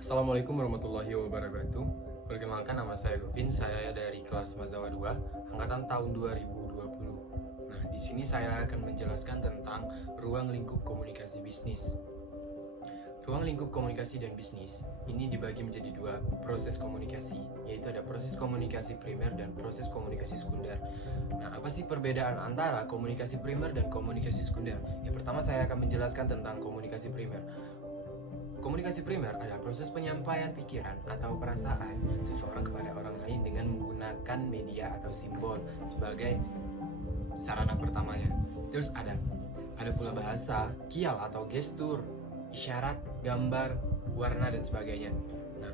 Assalamualaikum warahmatullahi wabarakatuh. Perkenalkan, nama saya Govin, saya dari kelas Mazawa 2, angkatan tahun 2020. Nah, di sini saya akan menjelaskan tentang ruang lingkup komunikasi bisnis. Ruang lingkup komunikasi dan bisnis ini dibagi menjadi dua proses komunikasi, yaitu ada proses komunikasi primer dan proses komunikasi sekunder. Nah, apa sih perbedaan antara komunikasi primer dan komunikasi sekunder? Yang pertama saya akan menjelaskan tentang komunikasi primer. Komunikasi primer adalah proses penyampaian pikiran atau perasaan seseorang kepada orang lain dengan menggunakan media atau simbol sebagai sarana pertamanya. Terus ada pula bahasa, kial atau gestur, isyarat, gambar, warna dan sebagainya. Nah,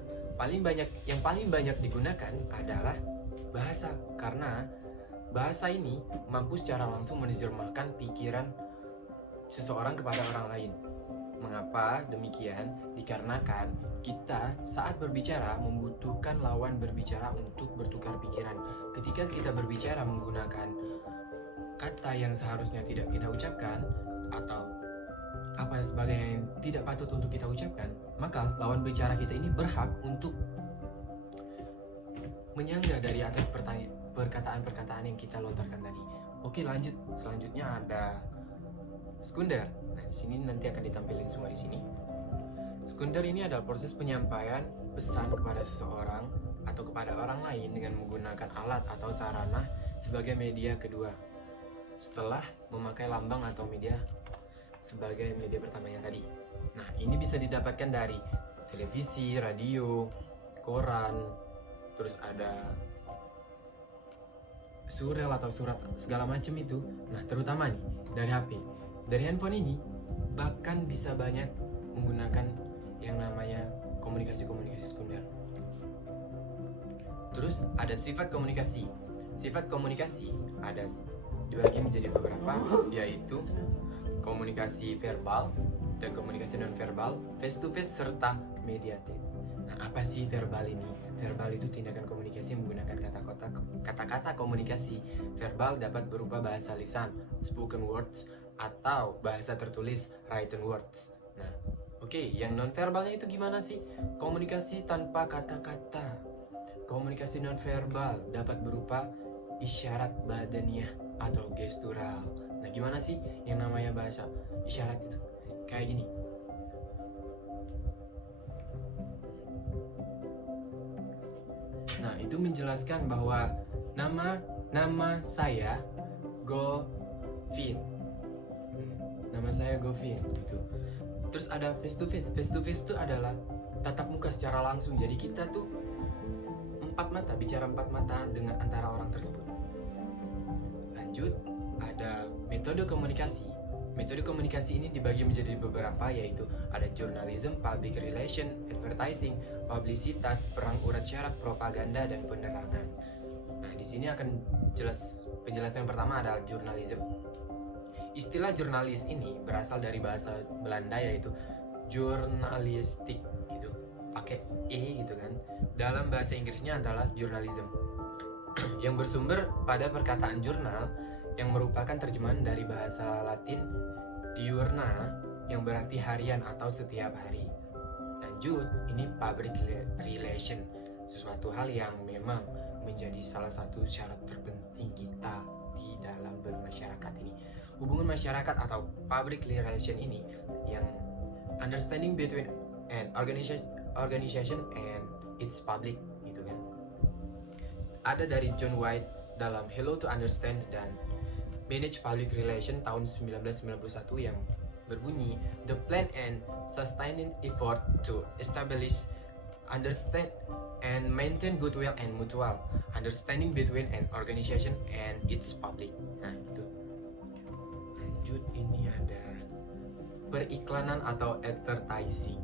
yang paling banyak digunakan adalah bahasa, karena bahasa ini mampu secara langsung menerjemahkan pikiran seseorang kepada orang lain. Mengapa demikian? Dikarenakan kita saat berbicara membutuhkan lawan berbicara untuk bertukar pikiran. Ketika kita berbicara menggunakan kata yang seharusnya tidak kita ucapkan atau apa sebagainya yang tidak patut untuk kita ucapkan, maka lawan bicara kita ini berhak untuk menyangga dari atas perkataan-perkataan yang kita lontarkan tadi. Oke, lanjut. Selanjutnya ada sekunder. Nah, di sini nanti akan ditampilkan semua di sini. Sekunder ini adalah proses penyampaian pesan kepada seseorang atau kepada orang lain dengan menggunakan alat atau sarana sebagai media kedua, setelah memakai lambang atau media sebagai media pertamanya tadi. Nah, ini bisa didapatkan dari televisi, radio, koran, terus ada surel atau surat segala macam itu. Nah, terutama nih dari HP. Dari handphone ini bahkan bisa banyak menggunakan yang namanya komunikasi sekunder. Terus ada sifat komunikasi. Sifat komunikasi ada dibagi menjadi beberapa, yaitu komunikasi verbal dan komunikasi non verbal, face to face serta mediated. Nah, apa sih verbal ini? Verbal itu tindakan komunikasi menggunakan kata-kata komunikasi. Verbal dapat berupa bahasa lisan, spoken words, atau bahasa tertulis, written words. Nah, oke, yang non-verbalnya itu gimana sih? Komunikasi tanpa kata-kata. Komunikasi non-verbal dapat berupa isyarat badaniah atau gestural. Nah, gimana sih yang namanya bahasa isyarat itu? Kayak gini. Nah, itu menjelaskan bahwa nama saya Govin. Nama saya Govin gitu. Terus ada face to face. Face to face itu adalah tatap muka secara langsung. Jadi kita tuh bicara empat mata dengan antara orang tersebut. Lanjut, ada metode komunikasi. Metode komunikasi ini dibagi menjadi beberapa, yaitu ada journalism, public relation, advertising, publisitas, perang urat syarat, propaganda, dan penerangan. Nah, di sini akan penjelasan yang pertama adalah journalism. Istilah jurnalis ini berasal dari bahasa Belanda, yaitu journalistik gitu, pakai e gitu kan. Dalam bahasa Inggrisnya adalah journalism, yang bersumber pada perkataan jurnal yang merupakan terjemahan dari bahasa Latin diurna, yang berarti harian atau setiap hari. Lanjut, ini public relation, sesuatu hal yang memang menjadi salah satu syarat terpenting kita di dalam bermasyarakat ini. Hubungan masyarakat atau public relation ini yang understanding between an organization and its public gitu kan. Ada dari John White dalam Hello to Understand dan Manage Public Relation tahun 1991 yang berbunyi, the plan and sustaining effort to establish, understand and maintain goodwill and mutual understanding between an organization and its public. Nah, itu. Lanjut, ini ada periklanan atau advertising.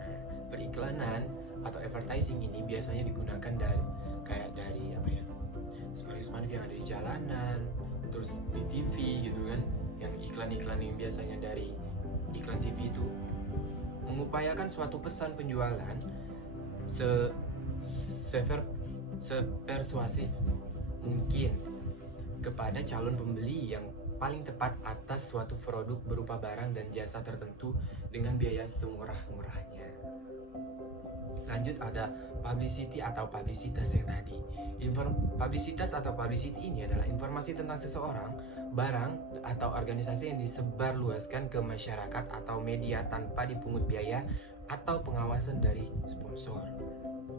Nah, periklanan atau advertising ini biasanya digunakan dari apa ya, spanduk-spanduk yang ada di jalanan, terus di TV gitu kan, yang iklan-iklan yang biasanya dari iklan TV itu mengupayakan suatu pesan penjualan sepersuasif mungkin kepada calon pembeli yang paling tepat atas suatu produk berupa barang dan jasa tertentu dengan biaya semurah-murahnya. Lanjut ada publicity atau publisitas yang tadi. Publisitas atau publicity ini adalah informasi tentang seseorang, barang, atau organisasi yang disebarluaskan ke masyarakat atau media tanpa dipungut biaya atau pengawasan dari sponsor.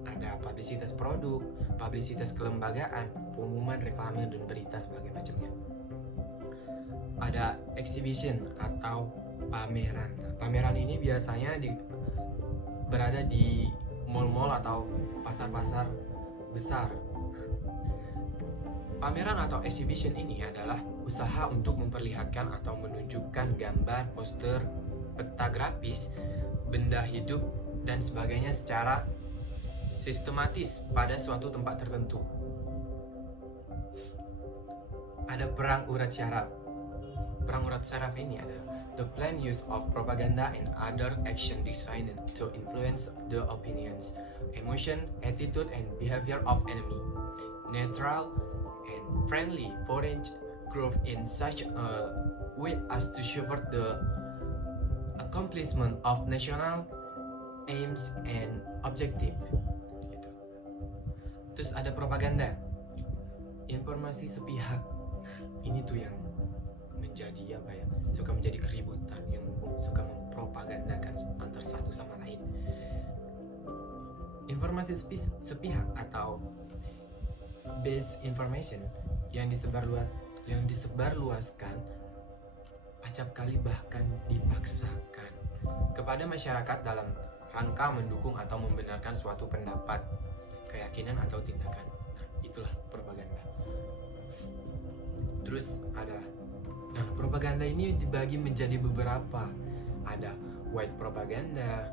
Ada publisitas produk, publisitas kelembagaan, pengumuman, reklame, dan berita sebagai macamnya. Ada exhibition atau pameran. Pameran ini biasanya berada di mall-mall atau pasar-pasar besar. Pameran atau exhibition ini adalah usaha untuk memperlihatkan atau menunjukkan gambar, poster, peta grafis, benda hidup, dan sebagainya secara sistematis pada suatu tempat tertentu. Ada perang urat syaraf. Perang urat syaraf ini adalah the planned use of propaganda and other action designed to influence the opinions, emotion, attitude, and behavior of enemy, neutral, and friendly foreign group in such a way as to support the accomplishment of national aims and objective. Terus ada propaganda, informasi sepihak. Nah, ini tuh yang menjadi suka menjadi keributan, yang suka mempropagandakan antar satu sama lain. Informasi sepihak atau base information yang disebarluaskan acap kali bahkan dipaksakan kepada masyarakat dalam rangka mendukung atau membenarkan suatu pendapat, keyakinan, atau tindakan. Nah, itulah propaganda. Terus propaganda ini dibagi menjadi beberapa. Ada white propaganda,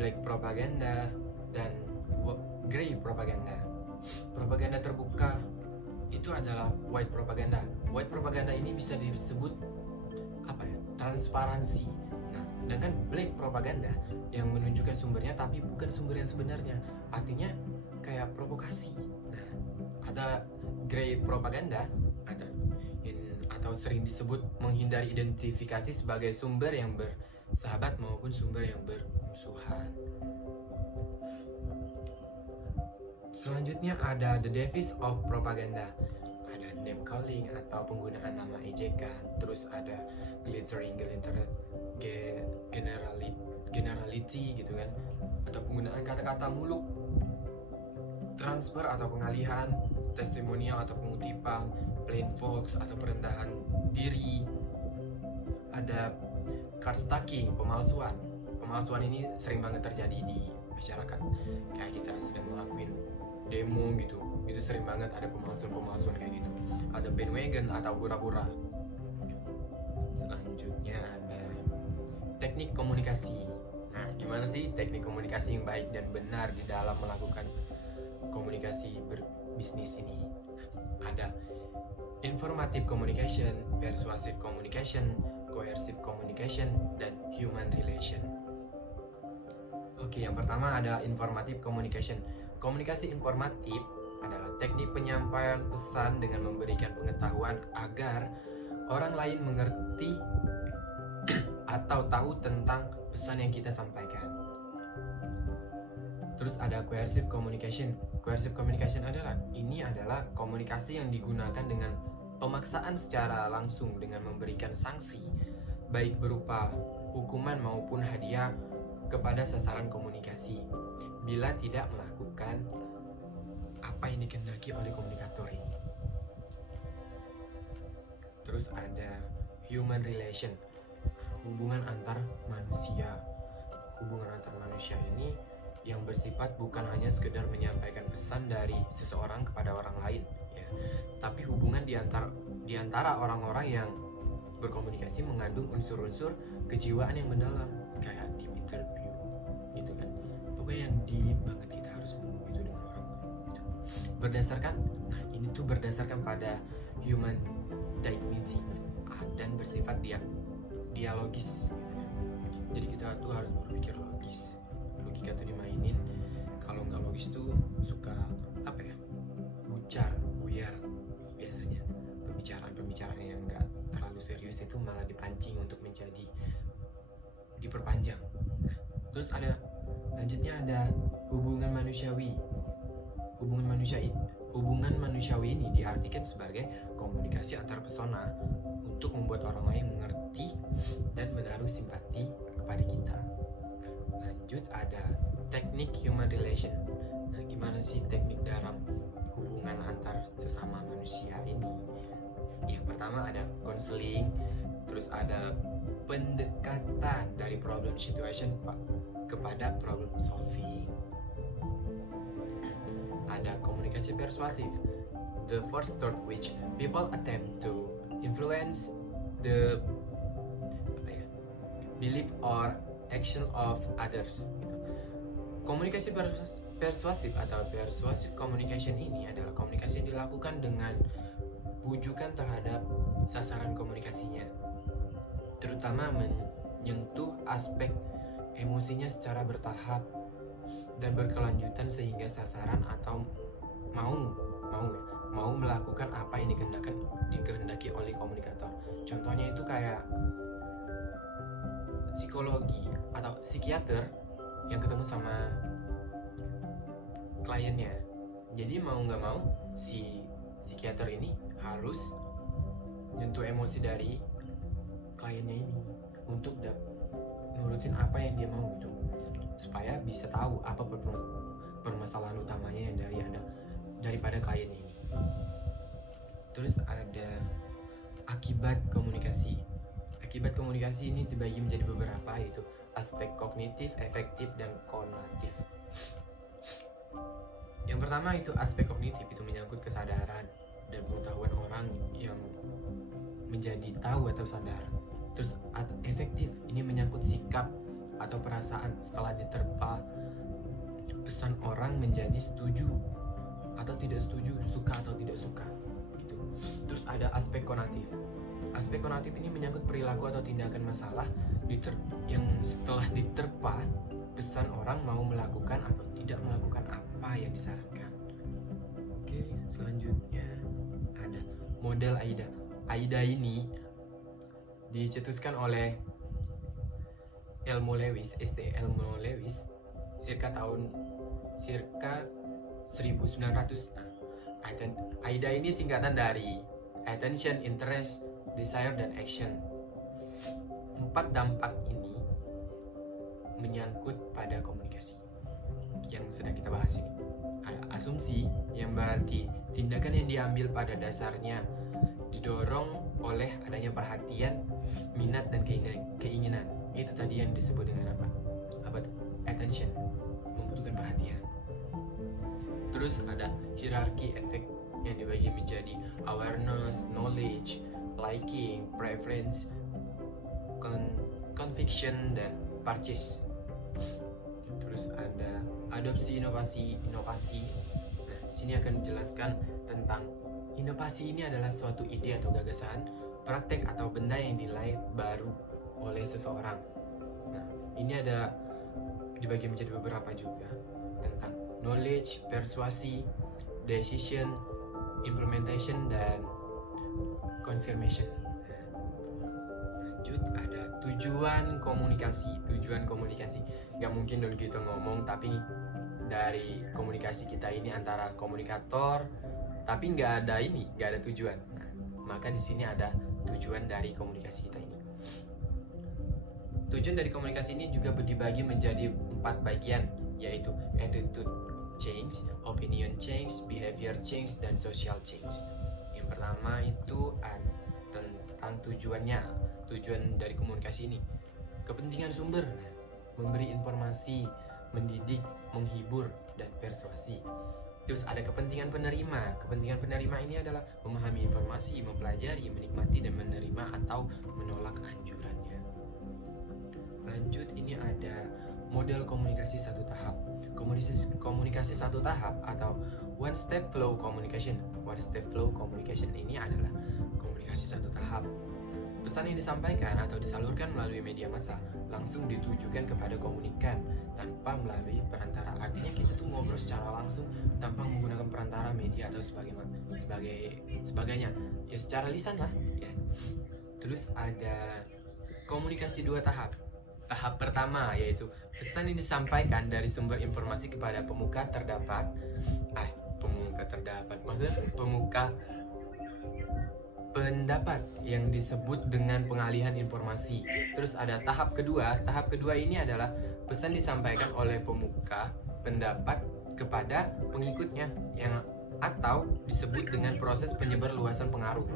black propaganda, dan grey propaganda. Propaganda terbuka itu adalah white propaganda. White propaganda ini bisa disebut transparansi. Nah, sedangkan black propaganda yang menunjukkan sumbernya tapi bukan sumber yang sebenarnya, artinya kayak provokasi. Nah, ada grey propaganda atau sering disebut menghindari identifikasi sebagai sumber yang bersahabat maupun sumber yang bermusuhan. Selanjutnya ada the device of propaganda. Ada name calling atau penggunaan nama ejekan. Terus ada glittering generality gitu kan, atau penggunaan kata-kata muluk, transfer atau pengalihan, testimonial atau pengutipan, plain vox atau perendahan diri. Ada card stacking, pemalsuan. Pemalsuan ini sering banget terjadi di masyarakat. Kayak kita sedang ngelakuin demo gitu, itu sering banget ada pemalsuan kayak gitu. Ada bandwagon atau hura-hura. Selanjutnya ada teknik komunikasi. Nah, gimana sih teknik komunikasi yang baik dan benar di dalam melakukan komunikasi berbisnis ini? Ada informative communication, persuasive communication, coercive communication, dan human relation. Oke, yang pertama ada informative communication. Komunikasi informatif adalah teknik penyampaian pesan dengan memberikan pengetahuan agar orang lain mengerti atau tahu tentang pesan yang kita sampaikan. Terus ada coercive communication. Coercive communication adalah komunikasi yang digunakan dengan pemaksaan secara langsung dengan memberikan sanksi baik berupa hukuman maupun hadiah kepada sasaran komunikasi bila tidak melakukan apa yang dikehendaki oleh komunikator ini. Terus ada human relation, hubungan antar manusia. Hubungan antar manusia ini yang bersifat bukan hanya sekedar menyampaikan pesan dari seseorang kepada orang lain, ya, tapi hubungan di antara orang-orang yang berkomunikasi mengandung unsur-unsur kejiwaan yang mendalam, kayak deep interview gitu kan. Pokoknya yang deep banget, kita harus ngomong gitu dengan orang gitu. Berdasarkan pada human dignity dan bersifat dialogis. Jadi kita tuh harus berpikir logis. Logika tuh dimainin. Kalau nggak logis tuh suka buyar biasanya. Pembicaraan yang nggak terlalu serius itu malah dipancing untuk menjadi diperpanjang. Terus ada Lanjutnya ada hubungan manusiawi. Hubungan manusiawi ini diartikan sebagai komunikasi antar persona untuk membuat orang lain mengerti dan menaruh simpati kepada kita. Lanjut ada teknik human relation. Nah, gimana sih teknik dalam hubungan antar sesama manusia ini? Yang pertama ada counseling, terus ada pendekatan dari problem situation kepada problem solving. Ada komunikasi persuasif, the first through which people attempt to influence the belief or action of others. Komunikasi persuasif atau persuasive communication ini adalah komunikasi yang dilakukan dengan bujukan terhadap sasaran komunikasinya, terutama menyentuh aspek emosinya secara bertahap dan berkelanjutan sehingga sasaran atau mau melakukan apa yang dikehendaki oleh komunikator. Contohnya itu kayak psikologi atau psikiater yang ketemu sama kliennya. Jadi mau nggak mau si psikiater ini harus nyentuh emosi dari kliennya ini untuk nurutin apa yang dia mau gitu, supaya bisa tahu apa permasalahan utamanya yang daripada klien ini. Terus ada akibat komunikasi. Akibat komunikasi ini dibagi menjadi beberapa, yaitu aspek kognitif, efektif, dan konatif. Yang pertama itu aspek kognitif, itu menyangkut kesadaran dan pengetahuan orang yang menjadi tahu atau sadar. Terus efektif, ini menyangkut sikap atau perasaan setelah diterpa pesan orang menjadi setuju atau tidak setuju, suka atau tidak suka gitu. Terus ada aspek konatif. Aspek konatif ini menyangkut perilaku atau tindakan masalah yang setelah diterpa pesan orang mau melakukan atau tidak melakukan apa yang disarankan. Oke, selanjutnya ada model AIDA. AIDA ini dicetuskan oleh Elmo Lewis, Elmo Lewis, circa 1900. AIDA ini singkatan dari attention, interest, desire, dan action. 4 dampak ini menyangkut pada komunikasi yang sedang kita bahas ini. Ada asumsi, yang berarti tindakan yang diambil pada dasarnya didorong oleh adanya perhatian, minat, dan keinginan. Itu tadi yang disebut dengan apa tuh? Attention, membutuhkan perhatian. Terus ada hierarki efek yang dibagi menjadi awareness, knowledge, liking, preference, conviction, dan purchase. Terus ada adopsi, inovasi. Nah, di sini akan dijelaskan tentang inovasi ini adalah suatu ide atau gagasan, praktek atau benda yang dinilai baru oleh seseorang. Nah, ini ada dibagi menjadi beberapa juga, tentang knowledge, persuasi, decision, implementation, dan confirmation. Lanjut ada tujuan komunikasi. Gak mungkin dong kita ngomong tapi dari komunikasi kita ini antara komunikator tapi nggak ada tujuan. Nah, maka di sini ada tujuan dari komunikasi kita ini. Tujuan dari komunikasi ini juga dibagi menjadi 4 bagian, yaitu attitude change, opinion change, behavior change, dan social change. Yang pertama itu tentang tujuan dari komunikasi ini. Kepentingan sumber, memberi informasi, mendidik, menghibur, dan persuasi. Terus ada kepentingan penerima. Kepentingan penerima ini adalah memahami informasi, mempelajari, menikmati, dan menerima atau menolak anjurannya. Lanjut, ini ada model komunikasi satu tahap. Komunikasi satu tahap atau one step flow communication. One step flow communication ini adalah komunikasi satu tahap. Pesan yang disampaikan atau disalurkan melalui media massa langsung ditujukan kepada komunikan tanpa melalui perantara. Artinya kita tuh ngobrol secara langsung tanpa menggunakan perantara media atau sebagainya. Ya secara lisan lah ya. Terus ada komunikasi 2 tahap. Tahap pertama yaitu Pesan ini disampaikan dari sumber informasi kepada pemuka terdapat. Maksudnya pemuka pendapat yang disebut dengan pengalihan informasi. Terus ada tahap kedua. Tahap kedua ini adalah pesan disampaikan oleh pemuka pendapat kepada pengikutnya yang atau disebut dengan proses penyebarluasan pengaruh.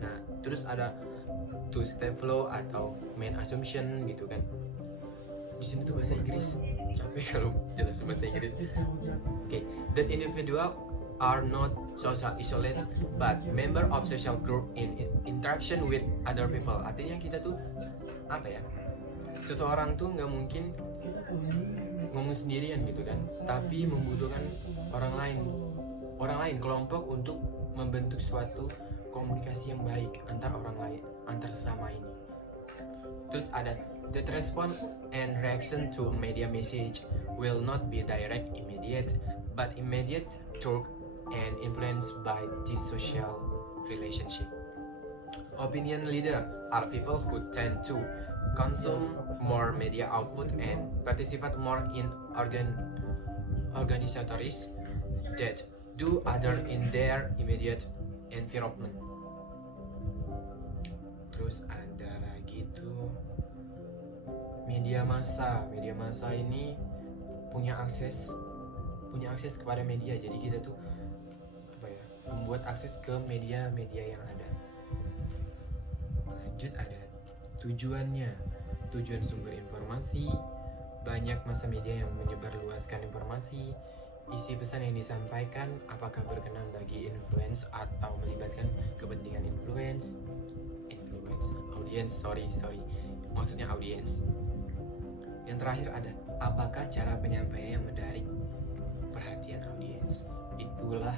Nah, terus ada two step flow atau main assumption gitu kan. Di sini tuh bahasa Inggris. Capek kalau jelas bahasa Inggris. Okay, that individual are not social isolated but member of social group in interaction with other people. Artinya kita tuh apa ya? Seseorang tuh nggak mungkin ngomong sendirian gitu kan, tapi membutuhkan orang lain kelompok untuk membentuk suatu komunikasi yang baik antar orang lain, antar sesama ini. Terus ada that response and reaction to media message will not be direct immediate but immediate through and influenced by this social relationship. Opinion leader are people who tend to consume more media output and participate more in organizatories that do other in their immediate environment. Terus ada lagi tuh media massa ini punya akses kepada media, jadi kita tuh membuat akses ke media-media yang ada. Lanjut ada tujuan sumber informasi, banyak massa media yang menyebarluaskan informasi, isi pesan yang disampaikan apakah berkenan bagi influence atau melibatkan kepentingan audiens. Yang terakhir ada apakah cara penyampaian yang menarik perhatian audiens. Itulah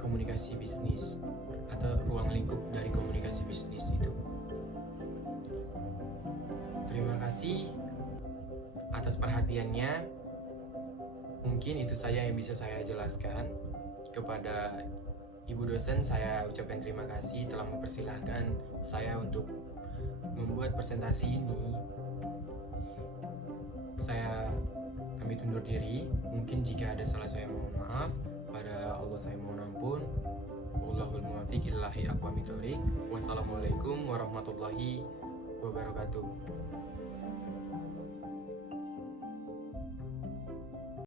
komunikasi bisnis atau ruang lingkup dari komunikasi bisnis itu. Terima kasih atas perhatiannya. Mungkin itu saja yang bisa saya jelaskan. Kepada Ibu dosen saya ucapkan terima kasih telah mempersilahkan saya untuk membuat presentasi ini. Saya pamit undur diri. Mungkin jika ada salah saya mohon maaf. Pada Allah saya mohon ampun. Wallahul muwaffiq ilahi aqwamit thoriq. Wassalamualaikum warahmatullahi wabarakatuh.